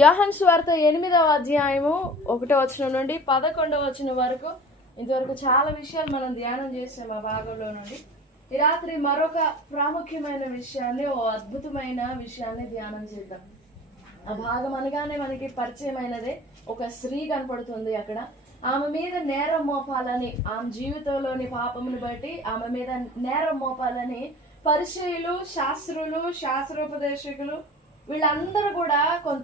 యోహాను సువార్త 8వ అధ్యాయము 1వ వచనం నుండి 11వ వచనం వరకు ఇంతవరకు చాలా విషయాలు మనం ధ్యానం చేసాం ఆ భాగంలో నుండి. ఈ రాత్రి మరొక ప్రాముఖ్యమైన విషయాన్ని, ఓ అద్భుతమైన విషయాన్ని ధ్యానం చేద్దాం. ఆ భాగం అనగానే మనకి పరిచయమైనదే. ఒక స్త్రీ కనపడుతుంది అక్కడ. ఆమె మీద నేరం మోపాలని, ఆమె జీవితంలోని పాపమును బట్టి ఆమె మీద నేరం మోపాలని పరిచయులు, శాస్త్రులు, శాస్త్రోపదేశకులు వీళ్ళందరూ కూడా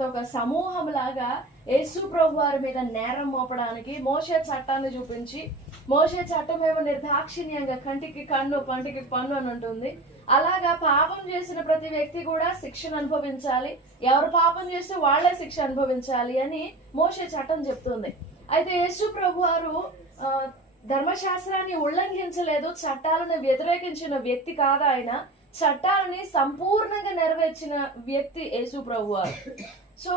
ఒక సమూహం లాగా యేసు ప్రభు వారి మీద నేరం మోపడానికి మోషే చట్టాన్ని చూపించి, మోషే చట్టం ఏమో నిర్దాక్షిణ్యంగా కంటికి కన్ను పంటికి పన్ను అని ఉంటుంది. అలాగా పాపం చేసిన ప్రతి వ్యక్తి కూడా శిక్షను అనుభవించాలి, ఎవరు పాపం చేస్తే వాళ్లే శిక్ష అనుభవించాలి అని మోషే చట్టం చెప్తుంది. అయితే యేసు ప్రభు వారు ధర్మశాస్త్రాన్ని ఉల్లంఘించలేదు, చట్టాలను వ్యతిరేకించిన వ్యక్తి కాదు ఆయన. చట్టాలని సంపూర్ణంగా నెరవేర్చిన వ్యక్తి యేసు ప్రభు వారు. సో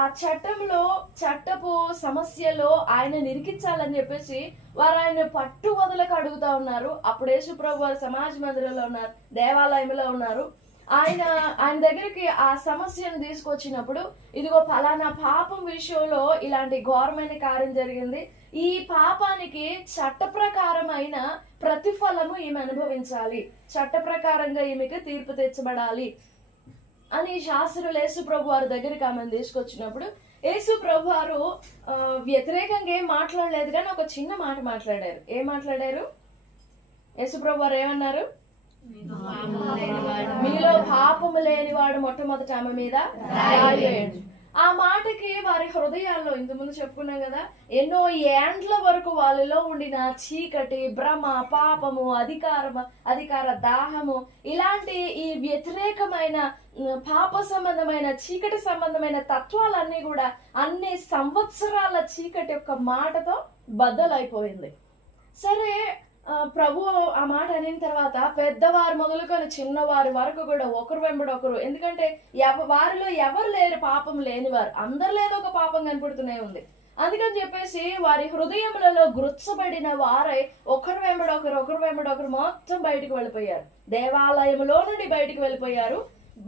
ఆ చట్టంలో, చట్టపు సమస్యలో ఆయన నిరికించాలని చెప్పేసి వారు ఆయన పట్టు వదలకు అడుగుతా ఉన్నారు. అప్పుడు యేసు ప్రభు వారు సమాజ మందిరంలో ఉన్నారు, దేవాలయంలో ఉన్నారు. ఆయన దగ్గరికి ఆ సమస్యను తీసుకొచ్చినప్పుడు, ఇదిగో ఫలానా పాపం విషయంలో ఇలాంటి ఘోరమైన కార్యం జరిగింది, ఈ పాపానికి చట్ట ప్రకారమైన ప్రతిఫలము ఈమె అనుభవించాలి, చట్ట ప్రకారంగా ఈమెకి తీర్పు తెచ్చబడాలి అని శాస్త్రులు యేసు ప్రభు వారి దగ్గరికి ఆమెను తీసుకొచ్చినప్పుడు యేసు ప్రభు వారు వ్యతిరేకంగా ఏం మాట్లాడలేదు, కానీ ఒక చిన్న మాట మాట్లాడారు. ఏం మాట్లాడారు? యేసు ప్రభు వారు ఏమన్నారు? మీలో పాపము లేనివాడు మొట్టమొదట ఆమె మీద రాయి వేయండి. ఆ మాటకి వారి హృదయాల్లో, ఇంతకుముందు చెప్పుకున్నాం కదా, ఎన్నో ఏండ్ల వరకు వాళ్ళలో ఉండిన చీకటి, భ్రమ, పాపము, అధికార దాహము, ఇలాంటి ఈ వ్యతిరేకమైన పాప సంబంధమైన, చీకటి సంబంధమైన తత్వాలన్నీ కూడా అన్ని సంవత్సరాల చీకటి యొక్క మాటతో బద్దలైపోయింది. సరే, ప్రభు ఆ మాట అనిన తర్వాత పెద్దవారు మొదలుకొని చిన్నవారి వరకు కూడా ఒకరు వెంబడి ఒకరు, ఎందుకంటే వారిలో ఎవరు లేరు పాపం లేనివారు, అందరిలో ఏదో ఒక పాపం కనపడుతూనే ఉంది. అందుకని చెప్పేసి వారి హృదయములలో గుర్చబడిన వారై ఒకరు వెంబడి ఒకరు మొత్తం బయటికి వెళ్ళిపోయారు. దేవాలయంలో నుండి బయటికి వెళ్ళిపోయారు.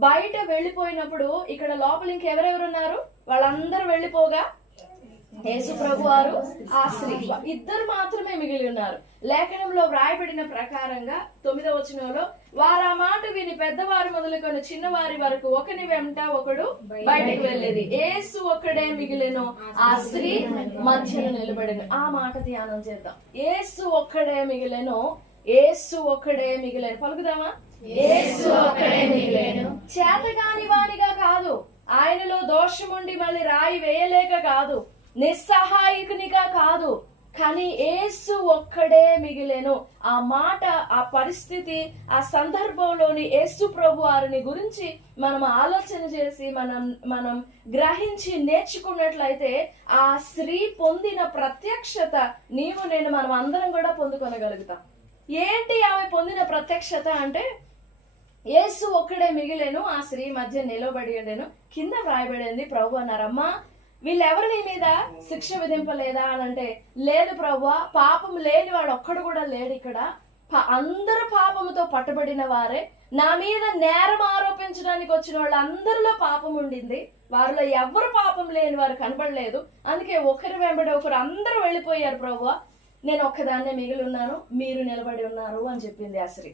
బయట వెళ్ళిపోయినప్పుడు ఇక్కడ లోపల ఇంకెవరెవరు ఉన్నారు? వాళ్ళందరూ వెళ్ళిపోగా యేసు ప్రభు వారు, ఆ స్త్రీ, ఇద్దరు మాత్రమే మిగిలి ఉన్నారు. లేఖనంలో వ్రాయబడిన ప్రకారంగా 9వ వచనంలో, వారు ఆ మాట విని పెద్దవారు మొదలుకొని చిన్నవారి వరకు ఒకని వెంట ఒకడు బయటకు వెళ్ళేది, యేసు ఒక్కడే మిగిలిను, ఆ స్త్రీ మధ్యన నిలబడిను. ఆ మాట ధ్యానం చేద్దాం. యేసు ఒక్కడే మిగిలిను, యేసు ఒక్కడే మిగిలేను. పలుకుదామా? యేసు ఒక్కడే మిగిలేను. చేతగాని వానిగా కాదు, ఆయనలో దోషముండి మళ్ళీ రాయి వేయలేక కాదు, నిస్సహాయకునిగా కాదు, కానీ యేసు ఒక్కడే మిగిలేను. ఆ మాట, ఆ పరిస్థితి, ఆ సందర్భంలోని యేసు ప్రభు వారిని గురించి మనం ఆలోచన చేసి మనం గ్రహించి నేర్చుకున్నట్లయితే ఆ స్త్రీ పొందిన ప్రత్యక్షత నీవు నేను మనం అందరం కూడా పొందుకొనగలుగుతాం. ఏంటి ఆమె పొందిన ప్రత్యక్షత అంటే, యేసు ఒక్కడే మిగిలేను, ఆ స్త్రీ మధ్య నిలబడి ఉండేను. కింద వ్రాయబడింది, ప్రభు అన్నారమ్మా వీళ్ళెవరు నీ మీద శిక్ష విధింపలేదా అని అంటే, లేదు ప్రభువా, పాపం లేని వాడు ఒక్కడు కూడా లేడు ఇక్కడ, అందరూ పాపముతో పట్టుబడిన వారే, నా మీద నేరం ఆరోపించడానికి వచ్చిన వాళ్ళు అందరిలో పాపం ఉండింది, వారిలో ఎవరు పాపం లేని వారు కనబడలేదు, అందుకే ఒకరి వెంబడి ఒకరు అందరూ వెళ్ళిపోయారు ప్రభువా, నేను ఒక్కదాన్నే మిగిలి ఉన్నాను, మీరు నిలబడి ఉన్నారు అని చెప్పింది ఆ స్త్రీ.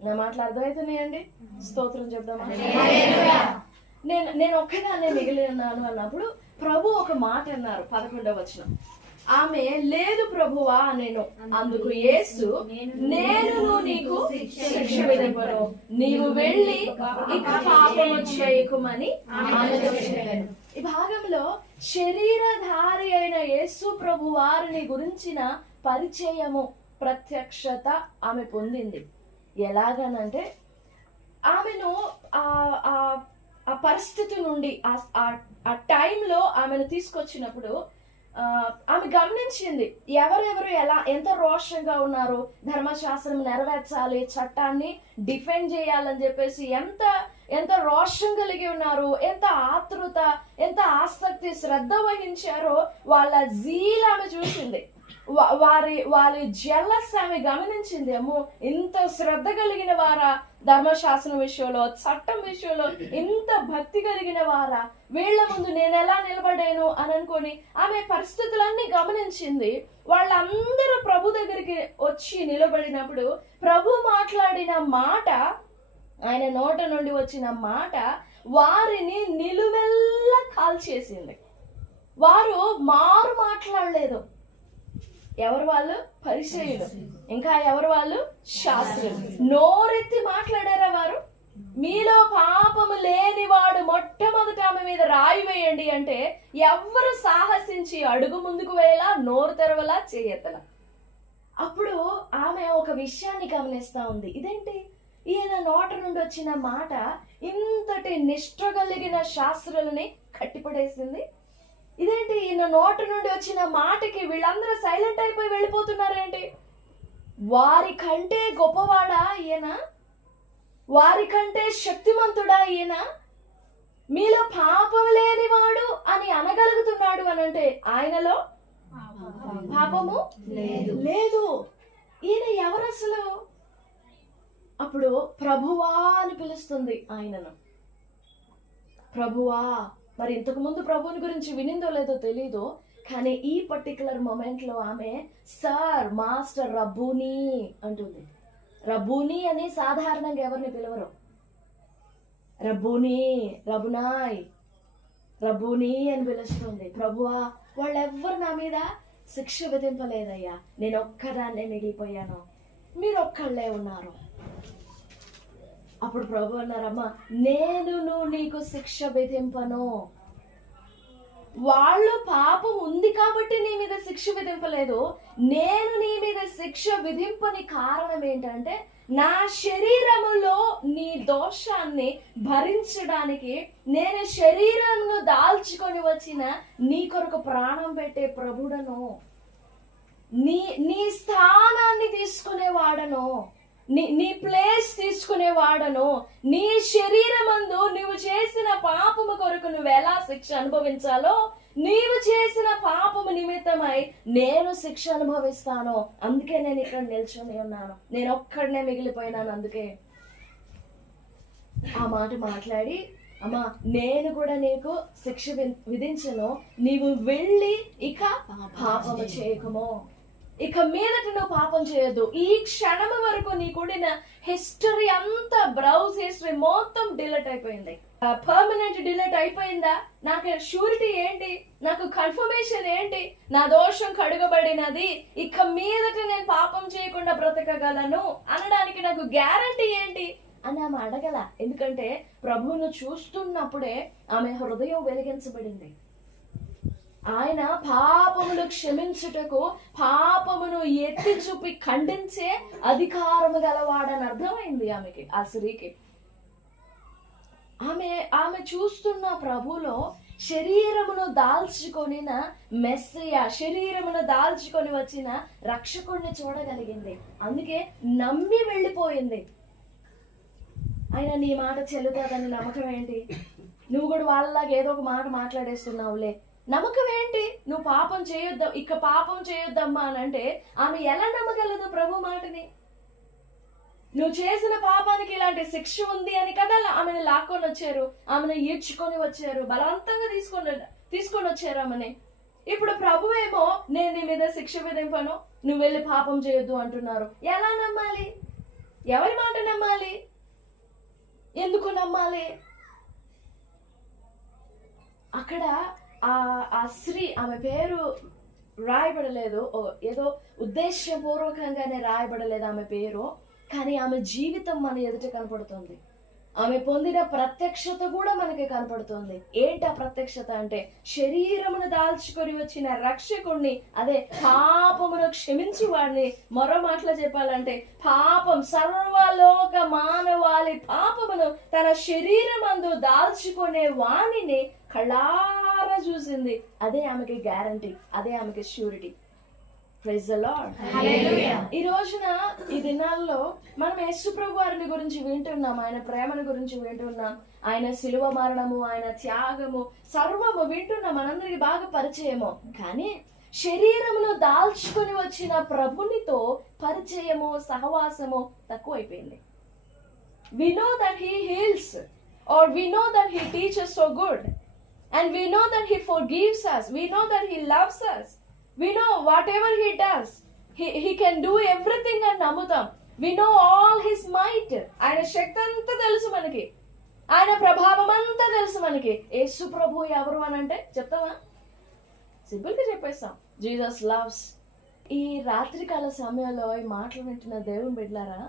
నా మాటలు అర్థమవుతున్నాయండి? స్తోత్రం చెప్దామా? నేను ఒక్కదాన్నే మిగిలి ఉన్నాను అన్నప్పుడు ప్రభు ఒక మాట అన్నారు. 11వ వచనం, ఆమె లేదు ప్రభువా నేను. అందుకు యేసు, నేను నీకు శిక్ష విధింపను, నీవు వెళ్ళి ఇక పాపము చేయకుమని ఆమెతో చెప్పాను. ఈ భాగంలో శరీరధారి అయిన యేసు ప్రభు వారిని గురించిన పరిచయము, ప్రత్యక్షత ఆమె పొందింది. ఎలాగనంటే, ఆమెను ఆ పరిస్థితి నుండి, ఆ టైంలో ఆమెను తీసుకొచ్చినప్పుడు ఆమె గమనించింది ఎవరెవరు ఎంత రోషంగా ఉన్నారు, ధర్మశాస్త్రం నెరవేర్చాలి, చట్టాన్ని డిఫెండ్ చేయాలని చెప్పేసి ఎంత రోషం కలిగి ఉన్నారు, ఎంత ఆతృత, ఎంత ఆసక్తి, శ్రద్ధ వహించారో వాళ్ళ జీల్ ఆమె చూసింది. వారి జెలస్ ఆమె గమనించింది. అమ్మో, ఇంత శ్రద్ధ కలిగిన వారా, ధర్మశాస్త్రం విషయంలో, చట్టం విషయంలో ఇంత భక్తి కలిగిన వారా, వీళ్ళ ముందు నేను ఎలా నిలబడాను అని అనుకొని ఆమె పరిస్థితులన్నీ గమనించింది. వాళ్ళందరూ ప్రభు దగ్గరికి వచ్చి నిలబడినప్పుడు ప్రభు మాట్లాడిన మాట, ఆయన నోట నుండి వచ్చిన మాట వారిని నిలువెల్లా కాల్చేసింది. వారు మారు మాట్లాడలేదు. ఎవరు వాళ్ళు? పరిసయ్యులు. ఇంకా ఎవరు వాళ్ళు? శాస్త్రులు. నోరెత్తి మాట్లాడారా వారు? మీలో పాపము లేనివాడు మొట్టమొదట ఆమె మీద రాయి వేయండి అంటే ఎవరు సాహసించి అడుగు ముందుకు వేయలా, నోరు తెరవలా, చేయెత్తలా. అప్పుడు ఆమె ఒక విషయాన్ని గమనిస్తా ఉంది. ఇదేంటి, ఈయన నోట నుండి వచ్చిన మాట ఇంతటి నిష్ఠ కలిగిన శాస్త్రులని కట్టిపడేసింది. ఇదేంటి, ఈయన నోట నుండి వచ్చిన మాటకి వీళ్ళందరూ సైలెంట్ అయిపోయి వెళ్ళిపోతున్నారేంటి? వారి కంటే గొప్పవాడా ఈయన? వారి కంటే శక్తివంతుడా ఈయన? మీలో పాపం లేనివాడు అని అనగలుగుతున్నాడు అని అంటే ఆయనలో పాపము లేదు. ఈయన ఎవరు అసలు? అప్పుడు ప్రభువా అని పిలుస్తుంది ఆయనను. ప్రభువా. మరి ఇంతకు ముందు ప్రభుని గురించి వినిందో లేదో తెలీదు, కానీ ఈ పర్టికులర్ మొమెంట్ లో ఆమె సార్, మాస్టర్, రబ్బూని అంటుంది. రబ్బూని అని సాధారణంగా ఎవరిని పిలవరు. రబ్బూని, రబునాయ్, రబ్బూని అని పిలుస్తుంది. ప్రభువా, వాళ్ళెవ్వరు నా మీద శిక్ష విధింపలేదయ్యా, నేను ఒక్కదాన్నే మిగిలిపోయాను, మీరు ఒక్కళ్ళే ఉన్నారు. అప్పుడు ప్రభు అన్నారమ్మా, నేను నీకు శిక్ష విధింపను. వాళ్ళు పాపం ఉంది కాబట్టి నీ మీద శిక్ష విధింపలేదు. నేను నీ మీద శిక్ష విధింపని కారణం ఏంటంటే నా శరీరములో నీ దోషాన్ని భరించడానికి నేను శరీరమును దాల్చుకొని వచ్చిన నీ కొరకు ప్రాణం పెట్టే ప్రభుడను, నీ స్థానాన్ని తీసుకునేవాడను, నీ ప్లేస్ తీసుకునేవాడను. నీ శరీరమందు నీవు చేసిన పాపము కొరకు నువ్వు ఎలా శిక్ష అనుభవించాలో నీవు చేసిన పాపము నిమిత్తమై నేను శిక్ష అనుభవిస్తాను. అందుకే నేను ఇక్కడ నిల్చొని ఉన్నాను, నేను ఒక్కడనే మిగిలిపోయినాను. అందుకే ఆ మాట మాట్లాడి, అమ్మా నేను కూడా నీకు శిక్ష విధించను, నీవు వెళ్ళి ఇక పాపము చేయకము, ఇక మీదట నువ్వు పాపం చేయొద్దు. ఈ క్షణం వరకు నీకుడిన హిస్టరీ అంతా, బ్రౌజ్ హిస్టరీ మొత్తం డిలీట్ అయిపోయింది. పర్మనెంట్ డిలీట్ అయిపోయిందా? నాకు షూరిటీ ఏంటి? నాకు కన్ఫర్మేషన్ ఏంటి? నా దోషం కడుగబడినది, ఇక మీదట నేను పాపం చేయకుండా బ్రతకగలను అనడానికి నాకు గ్యారంటీ ఏంటి అని ఆమె అడగల. ఎందుకంటే ప్రభువును చూస్తున్నప్పుడే ఆమె హృదయం వెలిగించబడింది. ఆయన పాపములు క్షమించుటకు, పాపమును ఎత్తి చూపి ఖండించే అధికారము గలవాడని అర్థమైంది ఆమెకి, ఆ స్త్రీకి. ఆమె చూస్తున్న ప్రభులో శరీరమును దాల్చుకొనిన మెస్సయ్య, శరీరమును దాల్చుకొని వచ్చిన రక్షకుడిని చూడగలిగింది. అందుకే నమ్మి వెళ్ళిపోయింది. ఆయన నీ మాట చెల్లుతుందని నమ్మకం ఏంటి? నువ్వు కూడా వాళ్ళలాగా ఏదో ఒక మాట మాట్లాడేస్తున్నావులే, నమ్మకం ఏంటి? నువ్వు పాపం చేయొద్దు, ఇక పాపం చేయొద్దమ్మా అని అంటే ఆమె ఎలా నమ్మగలదు ప్రభు మాటని? నువ్వు చేసిన పాపానికి ఇలాంటి శిక్ష ఉంది అని కదా ఆమెను లాక్కొని వచ్చారు, ఆమెను ఈడ్చుకొని వచ్చారు, బలవంతంగా తీసుకొని వచ్చారు ఆమెని. ఇప్పుడు ప్రభు ఏమో నేను నీ మీద శిక్ష విధింపను, నువ్వు వెళ్ళి పాపం చేయొద్దు అంటున్నారు. ఎలా నమ్మాలి? ఎవరి మాట నమ్మాలి? ఎందుకు నమ్మాలి? అక్కడ ఆ స్త్రీ, ఆమె పేరు రాయబడలేదు, ఏదో ఉద్దేశపూర్వకంగానే రాయబడలేదు ఆమె పేరు, కానీ ఆమె జీవితం మన ఎదుట కనపడుతుంది. ఆమె పొందిన ప్రత్యక్షత కూడా మనకి కనపడుతుంది. ఏంటి ఆ ప్రత్యక్షత అంటే, శరీరమును దాల్చుకొని వచ్చిన రక్షకుణ్ణి, అదే పాపమును క్షమించి వాడిని, మరో మాటలో చెప్పాలంటే పాపం, సర్వలోక మానవాళి పాపమును తన శరీరమందు దాల్చుకునే వాణిని కళ్ళారా చూసింది. అదే ఆమెకి గ్యారంటీ, అదే ఆమెకి ష్యూరిటీ. Praise the lord. ఈ రోజున, ఈ దినాల్లో మనం యేసు ప్రభు వారిని గురించి వింటున్నాం, ఆయన ప్రేమను గురించి వింటున్నాం, ఆయన శిలువ మరణము, ఆయన త్యాగము, సర్వము వింటున్నాం, మనందరికి బాగా పరిచయము. కానీ శరీరమును దాల్చుకొని వచ్చిన ప్రభునితో పరిచయము సహవాసము తక్కువైపోయింది. We know that he heals, or we know that he teaches so good, and we know that he forgives us, we know that he loves us, we know whatever he does, he can do everything అని నమ్ముతాం. We know all his might. ఆయన శక్తి అంతా తెలుసు మనకి, ఆయన ప్రభావం అంతా తెలుసు మనకి. యేసు ప్రభు ఎవరు అని అంటే చెప్తామా? సింపుల్ గా చెప్పేస్తాం, జీసస్ లవ్స్. ఈ రాత్రికాల సమయంలో ఈ మాటలు వింటున్న దేవుని బిడ్డలారా,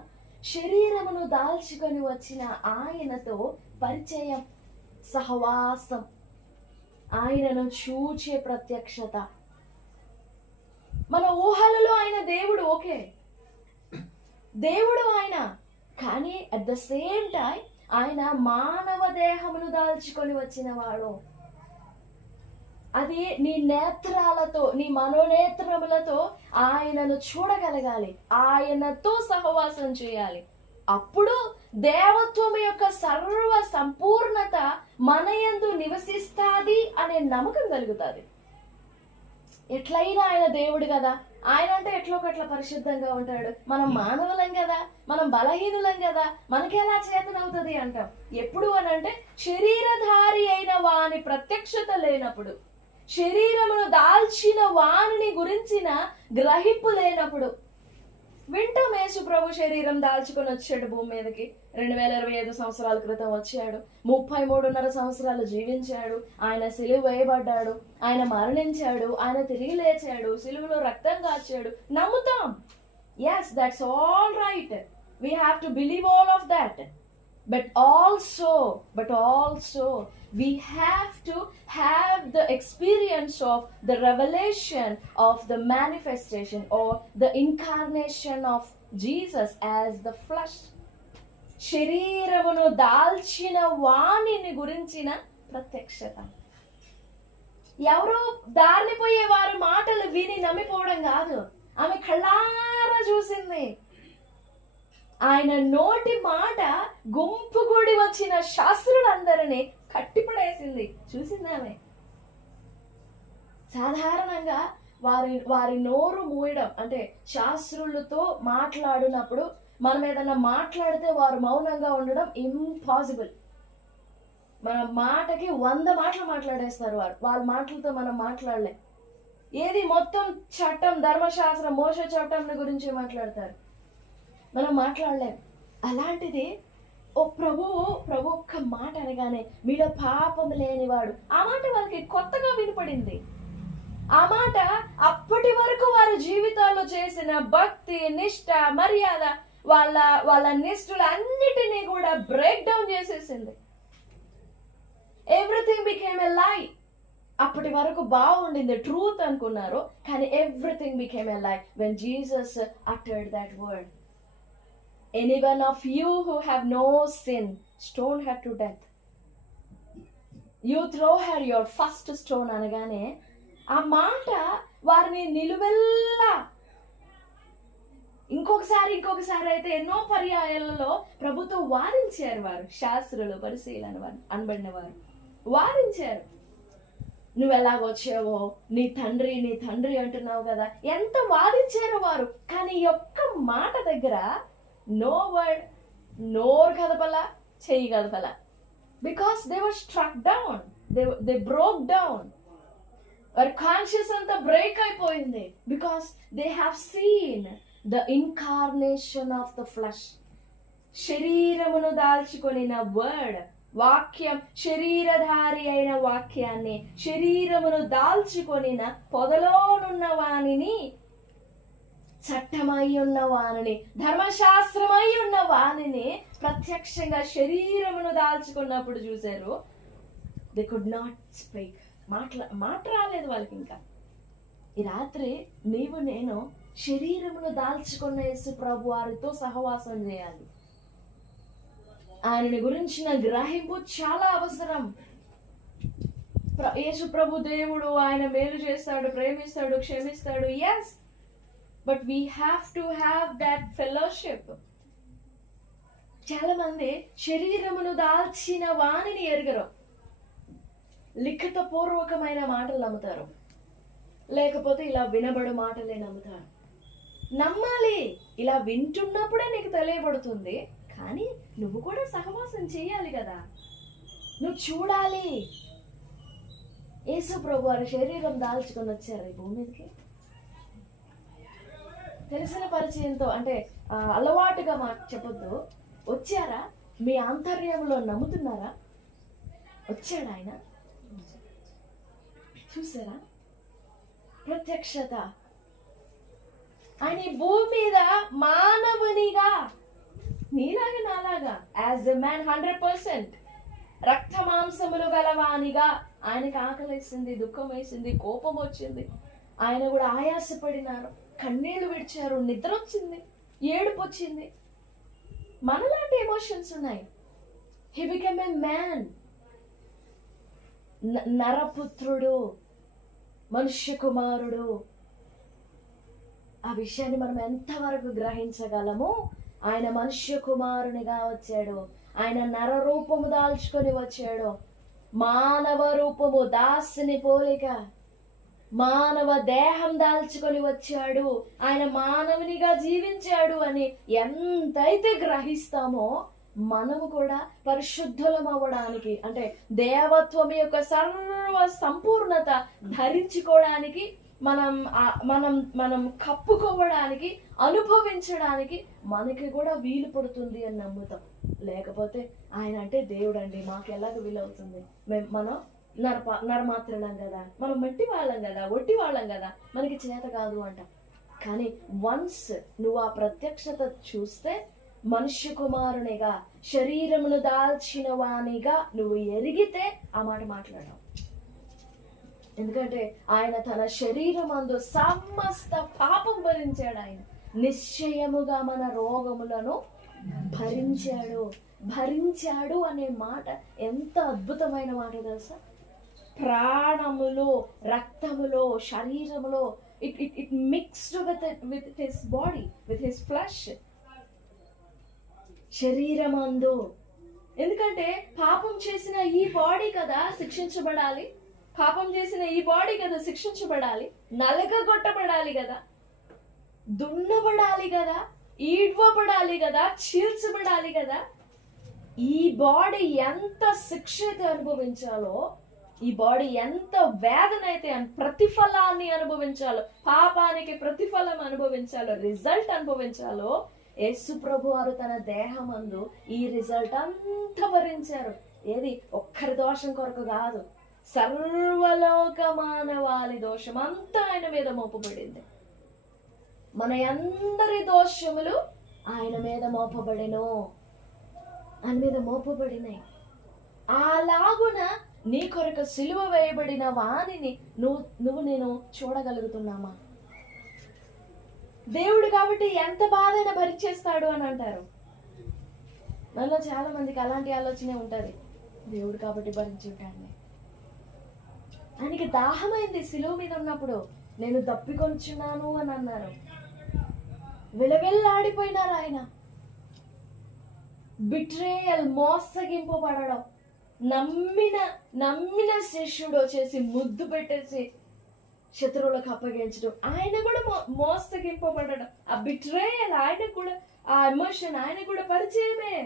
శరీరమును దాల్చుకొని వచ్చిన ఆయనతో పరిచయం, సహవాసం, ఆయనను చూచే ప్రత్యక్షత. మన ఊహలలో ఆయన దేవుడు, ఓకే, దేవుడు ఆయన, కానీ అట్ ద సేమ్ టైం ఆయన మానవ దేహమును దాల్చుకొని వచ్చిన వాడు. అది నీ నేత్రాలతో, నీ మనోనేత్రములతో ఆయనను చూడగలగాలి, ఆయనతో సహవాసం చేయాలి. అప్పుడు దేవత్వం యొక్క సర్వ సంపూర్ణత మన యందు నివసిస్తాది అనే నమ్మకం కలుగుతుంది. ఎట్లయినా ఆయన దేవుడు కదా, ఆయన అంటే ఎట్లా పరిశుద్ధంగా ఉంటాడు, మనం మానవులం కదా, మనం బలహీనులం కదా, మనకెలా చేతనవుతుంది అంటాం. ఎప్పుడు అని అంటే శరీరధారి అయిన వాని ప్రత్యక్షత లేనప్పుడు, శరీరమును దాల్చిన వానిని గురించిన గ్రహింపు లేనప్పుడు. వింటాం, యేసు ప్రభు శరీరం దాల్చుకొని వచ్చాడు భూమి మీదకి. 2025 సంవత్సరాల క్రితం వచ్చాడు, 33.5 సంవత్సరాలు జీవించాడు, ఆయన సిలువ వేయబడ్డాడు, ఆయన మరణించాడు, ఆయన తిరిగి లేచాడు, సిలువలో రక్తం కాచాడు, నమ్ముతాం. Yes, that's all right, we have to believe all of that. But also, we have to have the experience of the revelation of the manifestation or the incarnation of Jesus as the flesh. శరీరమును దాల్చిన వాణిని గురించిన ప్రత్యక్షత. ఎవరో దారిని పోయే వారి మాటలు విని నమ్మిపోవడం కాదు, ఆమె కళ్ళారా చూసింది. ఆయన నోటి మాట గుంపు కూడి వచ్చిన శాస్త్రులందరినీ కట్టిపడేసింది, చూసింది ఆమె. సాధారణంగా వారి నోరు మూయడం అంటే, శాస్త్రులతో మాట్లాడినప్పుడు మనం ఏదన్నా మాట్లాడితే వారు మౌనంగా ఉండడం ఇంపాసిబుల్. మన మాటకి 100 మాటలు మాట్లాడేస్తారు వారు, వాళ్ళ మాటలతో మనం మాట్లాడలేం. ఏది మొత్తం చట్టం, ధర్మశాస్త్రం, మోషే చట్టం గురించి మాట్లాడతారు, మనం మాట్లాడలేం. అలాంటిది ఓ ప్రభు ఒక్క మాట అనగానే మీలో పాపం లేనివాడు, ఆ మాట వాళ్ళకి కొత్తగా వినపడింది. ఆ మాట అప్పటి వరకు వారి జీవితాల్లో చేసిన భక్తి, నిష్ఠ, మర్యాద, వాళ్ళ నిష్ఠలు అన్నిటినీ కూడా బ్రేక్ డౌన్ చేసేసింది. ఎవ్రీథింగ్ బికేమ్ ఎ లై. అప్పటి వరకు బాగుండింది, ట్రూత్ అనుకున్నారు, కానీ ఎవ్రీథింగ్ బికేమ్ ఎ లై when Jesus uttered that word. Anyone of you who have no sin, stone her to death. You throw her your first stone అనగానే ఆ మాట వారిని నిలువెల్లా, ఇంకొకసారి అయితే ఎన్నో పర్యాయాలలో ప్రభుతో వారించారు వారు, శాస్త్రులు, పరిశీలన అనబడిన వారు వారించారు. నువ్వు ఎలాగొచ్చావో, నీ తండ్రి అంటున్నావు కదా, ఎంత వాదించారో వారు. కానీ ఒక్క మాట దగ్గర నో వర్డ్, నోరు కదపలా, చెయ్యి కదపలా. Because they were struck down, they broke down. వారి కాన్షియస్ అంతా బ్రేక్ అయిపోయింది. Because they have seen the incarnation of the flesh. శరీరమును దాల్చుకొనిన వర్డ్, వాక్యం, శరీరధారి అయిన వాక్యాన్ని, శరీరమును దాల్చుకొనిన పొదలోనున్న వానిని, చట్టమై ఉన్న వానిని, ధర్మశాస్త్రమై ఉన్న వానిని ప్రత్యక్షంగా శరీరమును దాల్చుకున్నప్పుడు చూశారు. They could not speak. మాట రాలేదు వాళ్ళకి. ఇంకా ఈ రాత్రి నీవు నేను శరీరమును దాల్చుకున్న యేసు ప్రభు వారితో సహవాసం చేయాలి. ఆయనని గురించిన గ్రహింపు చాలా అవసరం. యేసు ప్రభు దేవుడు, ఆయన మేలు చేస్తాడు, ప్రేమిస్తాడు, క్షమిస్తాడు. Yes, but we have to have that fellowship. చాలా మంది శరీరమును దాల్చిన వానిని ఎరగరు, లిఖిత పూర్వకమైన మాటలు నమ్ముతారు. లేకపోతే ఇలా వినబడు మాటలే నమ్ముతారు. నమ్మాలి. ఇలా వింటున్నప్పుడే నీకు తెలియబడుతుంది, కానీ నువ్వు కూడా సహవాసం చేయాలి కదా, నువ్వు చూడాలి. యేసు ప్రభు వారి శరీరం దాల్చుకొని వచ్చారు ఈ భూమి మీదకి. తెలిసిన పరిచయంతో, అంటే అలవాటుగా చెప్పొద్దు, వచ్చారా? మీ ఆంతర్యంలో నమ్ముతున్నారా? వచ్చాడు ఆయన. చూసారా ప్రత్యక్షత? ఆయన ఈ భూమి మీద మానవునిగా, నీలాగా నాలాగా, యాజ్ ఎ మ్యాన్ 100%, రక్త మాంసములు గలవానిగా. ఆయనకు ఆకలేసింది, దుఃఖం వేసింది, కోపం వచ్చింది, ఆయన కూడా ఆయాసపడినారు, కన్నీళ్లు విడిచారు, నిద్ర వచ్చింది, ఏడుపు వచ్చింది, మనలాంటి ఎమోషన్స్ ఉన్నాయి. He became a man. నరపుత్రుడు, మనుష్య కుమారుడు. ఆ విషయాన్ని మనం ఎంతవరకు గ్రహించగలము? ఆయన మనుష్య కుమారునిగా వచ్చాడు, ఆయన నర రూపము దాల్చుకొని వచ్చాడు, మానవ రూపము, దాసుని పోలిక, మానవ దేహం దాల్చుకొని వచ్చాడు, ఆయన మానవునిగా జీవించాడు అని ఎంతైతే గ్రహిస్తామో, మనము కూడా పరిశుద్ధులం అవ్వడానికి, అంటే దేవత్వం యొక్క సర్వ సంపూర్ణత ధరించుకోవడానికి, మనం కప్పుకోవడానికి, అనుభవించడానికి మనకి కూడా వీలు పడుతుంది అని నమ్ముతాం. లేకపోతే ఆయన అంటే దేవుడు అండి, మాకు ఎలాగ వీలవుతుంది? మనం నరమాత్రులం కదా, మనం మట్టి వాళ్ళం కదా, ఒట్టి వాళ్ళం కదా, మనకి చేత కాదు అంట. కానీ వన్స్ నువ్వు ఆ ప్రత్యక్షత చూస్తే, మనుష్య కుమారునిగా, శరీరమును దాల్చిన వానిగా నువ్వు ఎరిగితే ఆ మాట మాట్లాడవు. ఎందుకంటే ఆయన తన శరీరమందు సమస్త పాపం భరించాడు. ఆయన నిశ్చయముగా మన రోగములను భరించాడు అనే మాట ఎంత అద్భుతమైన మాట తెలుసా? ప్రాణములో, రక్తములో, శరీరములో, it mixed with his body, with his flesh. శరీరమందు. ఎందుకంటే పాపం చేసిన ఈ బాడీ కదా శిక్షించబడాలి, పాపం చేసిన ఈ బాడీ కదా శిక్షించబడాలి, నలగగొట్టబడాలి కదా, దున్నబడాలి కదా, ఈడ్వబడాలి కదా, చీల్చబడాలి కదా. ఈ బాడీ ఎంత శిక్ష అయితే అనుభవించాలో, ఈ బాడీ ఎంత వేదన అయితే, ప్రతిఫలాన్ని అనుభవించాలో, పాపానికి ప్రతిఫలం అనుభవించాలో, రిజల్ట్ అనుభవించాలో, యేసు ప్రభు వారు తన దేహమందు ఈ రిజల్ట్ అంతా భరించారు. ఏది ఒక్కరి దోషం కొరకు కాదు, సర్వలోక మానవాళి దోషం అంతా ఆయన మీద మోపబడింది. మన అందరి దోషములు ఆయన మీద మోపబడినాయి. అలాగున నీ కొరకు సిలువ వేయబడిన వానిని నువ్వు నేను చూడగలుగుతున్నామా? దేవుడు కాబట్టి ఎంత బాధైనా భరించేస్తాడు అని అంటారు. మనలో చాలా మందికి అలాంటి ఆలోచనే ఉంటది, దేవుడు కాబట్టి భరించుంటాడు. ఆయనకి దాహమైంది సిలువ మీద ఉన్నప్పుడు, నేను దప్పికొంచున్నాను అని అన్నారు. విలవిల్లాడిపోయినారు ఆయన. బిట్రేయల్, మోసగింపబడడం, నమ్మిన శిష్యుడు వచ్చేసి ముద్దు పెట్టేసి శత్రువులకు అప్పగించడం, ఆయన కూడా మోసగింపబడడం, ఆ బిట్రేయల్ ఆయన కూడా, ఆ ఎమోషన్ ఆయన కూడా పరిచయమే.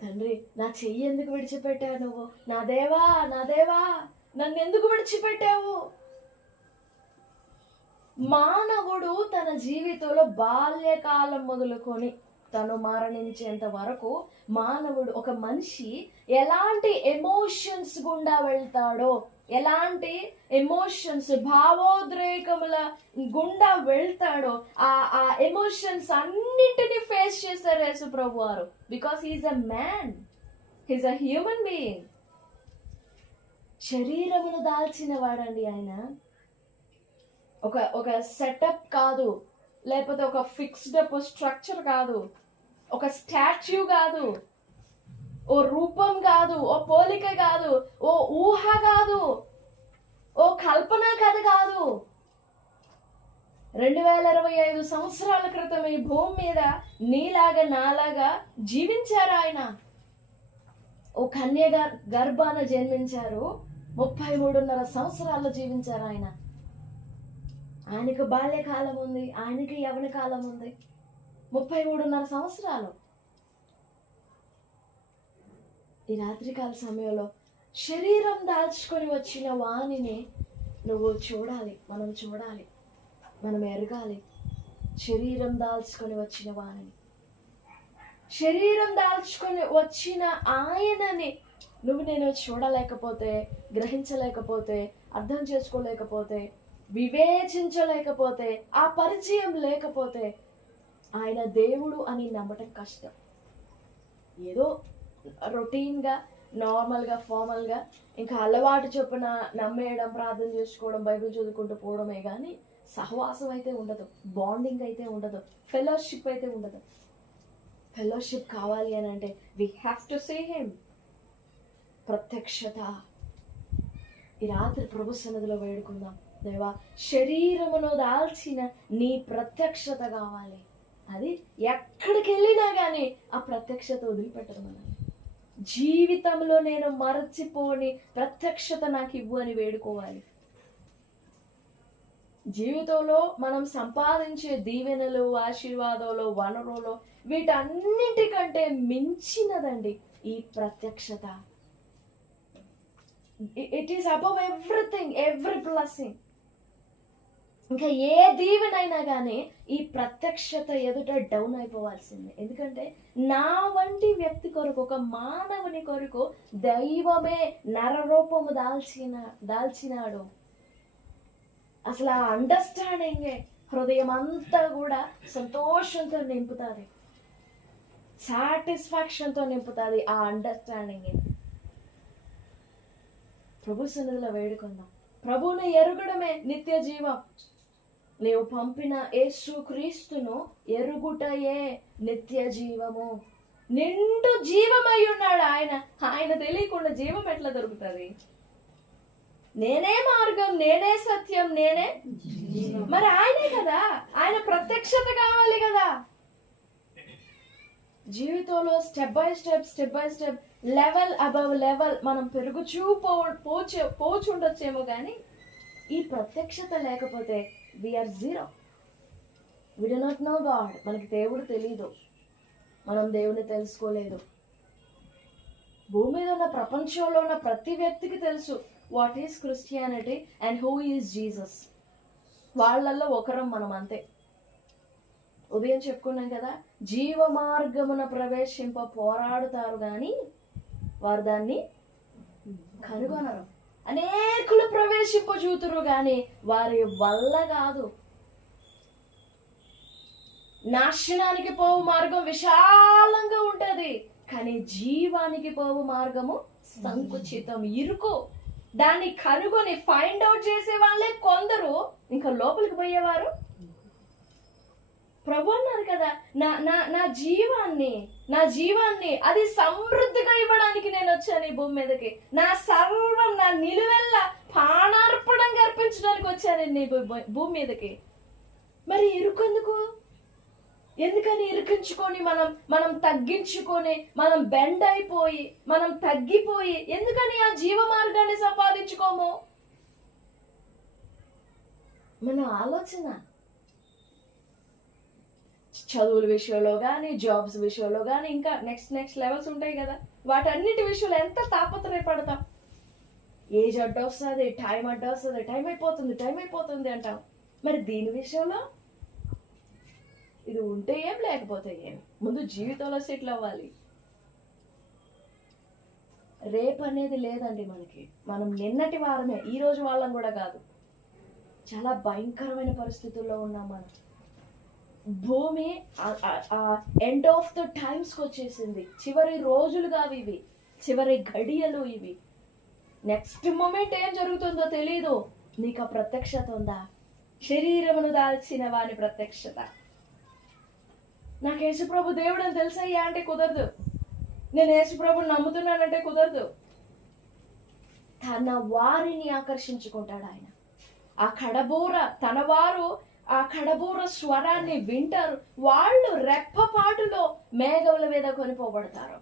తండ్రి, నా చెయ్యి ఎందుకు విడిచిపెట్టావు నువ్వు? నా దేవా నన్ను ఎందుకు విడిచిపెట్టావు? మానవుడు తన జీవితంలో బాల్యకాలం మొదలుకొని తను మరణించేంత వరకు మానవుడు, ఒక మనిషి ఎలాంటి ఎమోషన్స్ గుండా వెళ్తాడో, ఎలాంటి ఎమోషన్స్, భావోద్రేకముల గుండా వెళ్తాడో, ఆ ఎమోషన్స్ అన్నింటినీ ఫేస్ చేశారు యేసు ప్రభు వారు. Because he is a man, he is a human being. శరీరమును దాల్చిన వాడండి ఆయన. ఒక సెటప్ కాదు, లేకపోతే ఒక ఫిక్స్డ్ స్ట్రక్చర్ కాదు, ఒక స్టాచ్యూ కాదు, ఓ రూపం కాదు, ఓ పోలిక కాదు, ఓ ఊహ కాదు, ఓ కల్పన కథ కాదు. 2025 సంవత్సరాల క్రితం ఈ భూమి మీద నీలాగా నాలాగా జీవించారు ఆయన. ఓ కన్య గర్భాన జన్మించారు, 33.5 సంవత్సరాలు జీవించారు ఆయన. ఆయనకు బాల్యకాలం ఉంది, ఆయనకి యవన కాలం ఉంది. 33.5 సంవత్సరాలు. ఈ రాత్రికాల సమయంలో శరీరం దాల్చుకొని వచ్చిన వాణిని నువ్వు చూడాలి, మనం చూడాలి, మనం ఎరగాలి. శరీరం దాల్చుకొని వచ్చిన వాణిని, శరీరం దాల్చుకొని వచ్చిన ఆయనని నేను చూడలేకపోతే, గ్రహించలేకపోతే, అర్థం చేసుకోలేకపోతే, వివేచించలేకపోతే, ఆ పరిచయం లేకపోతే ఆయన దేవుడు అని నమ్మటం కష్టం. ఏదో రొటీన్గా, నార్మల్గా, ఫార్మల్గా, ఇంకా అలవాటు చొప్పున నమ్మేయడం, ప్రార్థన చేసుకోవడం, బైబిల్ చదువుకుంటూ పోవడమే కానీ సహవాసం అయితే ఉండదు, బాండింగ్ అయితే ఉండదు, ఫెలోషిప్ అయితే ఉండదు. ఫెలోషిప్ కావాలి అని అంటే we have to see him. ప్రత్యక్షత. ఈ రాత్రి ప్రభు సన్నిధిలో వేడుకుందాం, దేవా శరీరమును దాల్చిన నీ ప్రత్యక్షత కావాలి. అది ఎక్కడికి వెళ్ళినా కానీ ఆ ప్రత్యక్షత వదిలిపెట్టదు మనల్ని. జీవితంలో నేను మరచిపోని ప్రత్యక్షత నాకు ఇవ్వు అని వేడుకోవాలి. జీవితంలో మనం సంపాదించే దీవెనలు, ఆశీర్వాదాలు, వనరులు, వీటన్నిటికంటే మించినదండి ఈ ప్రత్యక్షత. It is above everything, every blessing. ఇంకా ఏ దీవెనైనా కానీ ఈ ప్రత్యక్షత ఎదుట డౌన్ అయిపోవాల్సిందే. ఎందుకంటే నా వంటి వ్యక్తి కొరకు, ఒక మానవుని కొరకు దైవమే నరరూపము దాల్చినాడు. అసలు ఆ అండర్స్టాండింగే హృదయం అంతా కూడా సంతోషంతో నింపుతుంది, సాటిస్ఫాక్షన్తో నింపుతుంది. ఆ అండర్స్టాండింగ్ ప్రభు సన్నిధిలో వేడుకుందాం. ప్రభువుని ఎరుగడమే నిత్య జీవం. నీవు పంపిన యేసు క్రీస్తును ఎరుగుటయే నిత్య జీవము. నిండు జీవమై ఉన్నాడు ఆయన. ఆయన తెలియకుండా జీవం ఎట్లా దొరుకుతుంది? నేనే మార్గం, నేనే సత్యం, నేనే మరి ఆయనే కదా. ఆయన ప్రత్యక్షత కావాలి కదా. జీవితంలో step by step, level above level మనం పెరుగుచూ పోచుండొచ్చేమో కానీ ఈ ప్రత్యక్షత లేకపోతే we are zero. We do not know God. మనకి దేవుడు తెలీదు, మనం దేవుని తెలుసుకోలేదు. భూమి మీద ఉన్న, ప్రపంచంలో ఉన్న ప్రతి వ్యక్తికి తెలుసు what is Christianity and who is Jesus. వాళ్ళల్లో ఒకరం మనం, అంతే. ఉదయం చెప్పుకున్నాం కదా, జీవ మార్గమున ప్రవేశింప పోరాడుతారు కానీ వారు దాన్ని కనుగొనరు. అనేకులు ప్రవేశింపజూతురు కానీ వారి వల్ల కాదు. నాశనానికి పోవు మార్గం విశాలంగా ఉంటది, కానీ జీవానికి పోవు మార్గము సంకుచితం, ఇరుకు. దాన్ని కనుగొని ఫైండ్ అవుట్ చేసే వాళ్ళే కొందరు, ఇంకా లోపలికి పోయేవారు. ప్రభు అన్నారు కదా, నా జీవాన్ని అది సమృద్ధిగా ఇవ్వడానికి నేను వచ్చాను ఈ భూమి మీదకి. నా సర్వం, నా నిలువెల్ల ప్రాణార్పణంగా అర్పించడానికి వచ్చాను నీ భూమి మీదకి. మరి ఇరుకెందుకు? ఎందుకని ఇరికించుకొని మనం తగ్గించుకొని, మనం బెండ్ అయిపోయి, మనం తగ్గిపోయి ఎందుకని ఆ జీవ మార్గాన్ని సంపాదించుకోము? మన ఆలోచన చదువుల విషయంలో కానీ, జాబ్స్ విషయంలో కానీ, ఇంకా నెక్స్ట్ లెవెల్స్ ఉంటాయి కదా, వాటన్నిటి విషయంలో ఎంత తాపత్రయపడతాం. ఏజ్ అడ్డొస్తుంది, టైం అడ్డొస్తుంది, టైం అయిపోతుంది అంటాం. మరి దీని విషయంలో ఇది ఉంటే ఏం, లేకపోతే ఏం. ముందు జీవితంలో సెటిల్ అవ్వాలి. రేపు అనేది లేదండి మనకి. మనం నిన్నటి వారమే, ఈ రోజు వాళ్ళం కూడా కాదు. చాలా భయంకరమైన పరిస్థితుల్లో ఉన్నాం మనం. భూమి ఎండ్ ఆఫ్ ద టైమ్స్కి వచ్చేసింది. చివరి రోజులు కావు ఇవి, చివరి గడియలు ఇవి. నెక్స్ట్ మూమెంట్ ఏం జరుగుతుందో తెలీదు. నీకు ఆ ప్రత్యక్షత ఉందా? శరీరమును దాల్చిన వాని ప్రత్యక్షత. నాకు యేసుప్రభు దేవుడు అని తెలుసయ్యా అంటే కుదరదు. నేను యేసుప్రభుని నమ్ముతున్నానంటే కుదరదు. తన వారిని ఆకర్షించుకుంటాడు ఆయన. ఆ కడబూర, తన వారు ఆ కడబూర స్వరాన్ని వింటారు. వాళ్ళు రెప్పపాటులో మేఘముల మీద కొనిపోబడతారు.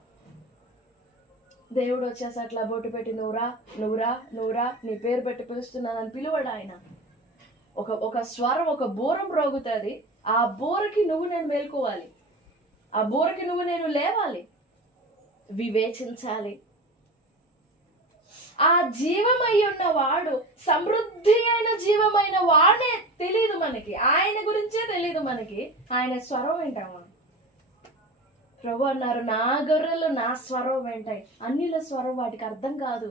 దేవుడు వచ్చేసి అట్లా బొట్టు పెట్టి నువ్వురా నువ్వురా నువ్వురా నీ పేరు పెట్టి పిలుస్తున్నానని పిలువడు ఆయన. ఒక స్వరం, ఒక బోరం రోగుతుంది. ఆ బోరకి నువ్వు నేను మేల్కోవాలి, ఆ బోరకి నువ్వు నేను లేవాలి, వివేచించాలి. ఆ జీవమై ఉన్న వాడు, సమృద్ధి అయిన జీవమైన వాడే తెలియదు మనకి, ఆయన గురించే తెలియదు మనకి. ఆయన స్వరం వింటాము. ప్రభు అన్నారు, నా గొర్రెలు నా స్వరం వింటాయి. అన్యుల స్వరం వాటికి అర్థం కాదు,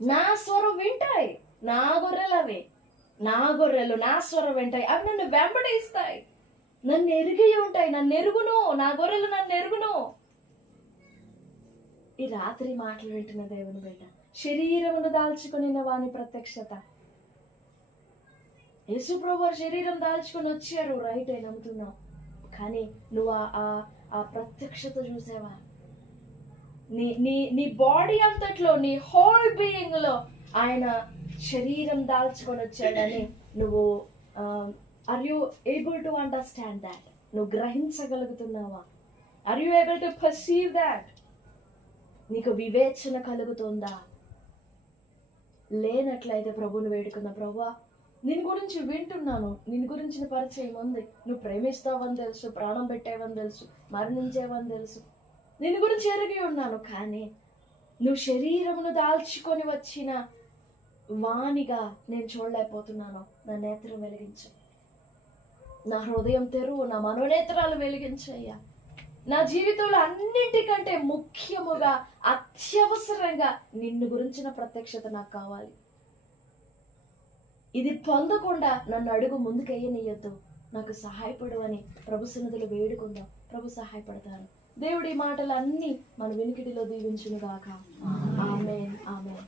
నా స్వరం వింటాయి. నా గొర్రెలు అవి, నా గొర్రెలు నా స్వరం వింటాయి. అవి నన్ను వెంబడిస్తాయి, నన్ను ఎరిగి ఉంటాయి, నన్ను ఎరుగును, నా గొర్రెలు నన్ను ఎరుగును. ఈ రాత్రి మాటలు వింటున్న దేవుని బిడ్డ, శరీరమును దాల్చుకుని వాని ప్రత్యక్షత. యేసు ప్రభు శరీరం దాల్చుకొని వచ్చారు, రైట్, నమ్ముతున్నావు. కానీ నువ్వు ఆ ప్రత్యక్షత చూసావా? నీ బాడీ అంతట్లో, నీ హోల్ బీయింగ్ లో ఆయన శరీరం దాల్చుకొని వచ్చాడని నువ్వు are you able to understand that? నువ్వు గ్రహించగలుగుతున్నావా? Are you able to perceive that? నీకు వివేచన కలుగుతుందా? లేనట్లయితే ప్రభుని వేడుకున్న, ప్రభువా నిన్ను గురించి వింటున్నాను, నిన్ను గురించిన పరిచయం ఉంది, నువ్వు ప్రేమిస్తావని తెలుసు, ప్రాణం పెట్టేవని తెలుసు, మరణించేవని తెలుసు, నిన్ను గురించి ఎరిగి ఉన్నాను. కానీ నువ్వు శరీరమును దాల్చుకొని వచ్చిన వానిగా నేను చూడలేకపోతున్నాను. నా నేత్రం వెలిగించు, నా హృదయం తెరువు, నా మనోనేత్రాలు వెలిగించయ్యా. నా జీవితంలో అన్నింటికంటే ముఖ్యముగా, అత్యవసరంగా నిన్ను గురించిన ప్రత్యక్షత నాకు కావాలి. ఇది పొందకుండా నన్ను అడుగు ముందుకెయ్యనియొద్దు, నాకు సహాయపడు అని ప్రభు సన్నిధిలో వేడుకుందాం. ప్రభు సహాయపడతారు. దేవుడి మాటలు అన్నీ మన వినికిడిలో దీవించును గాక. ఆమేన్, ఆమేన్.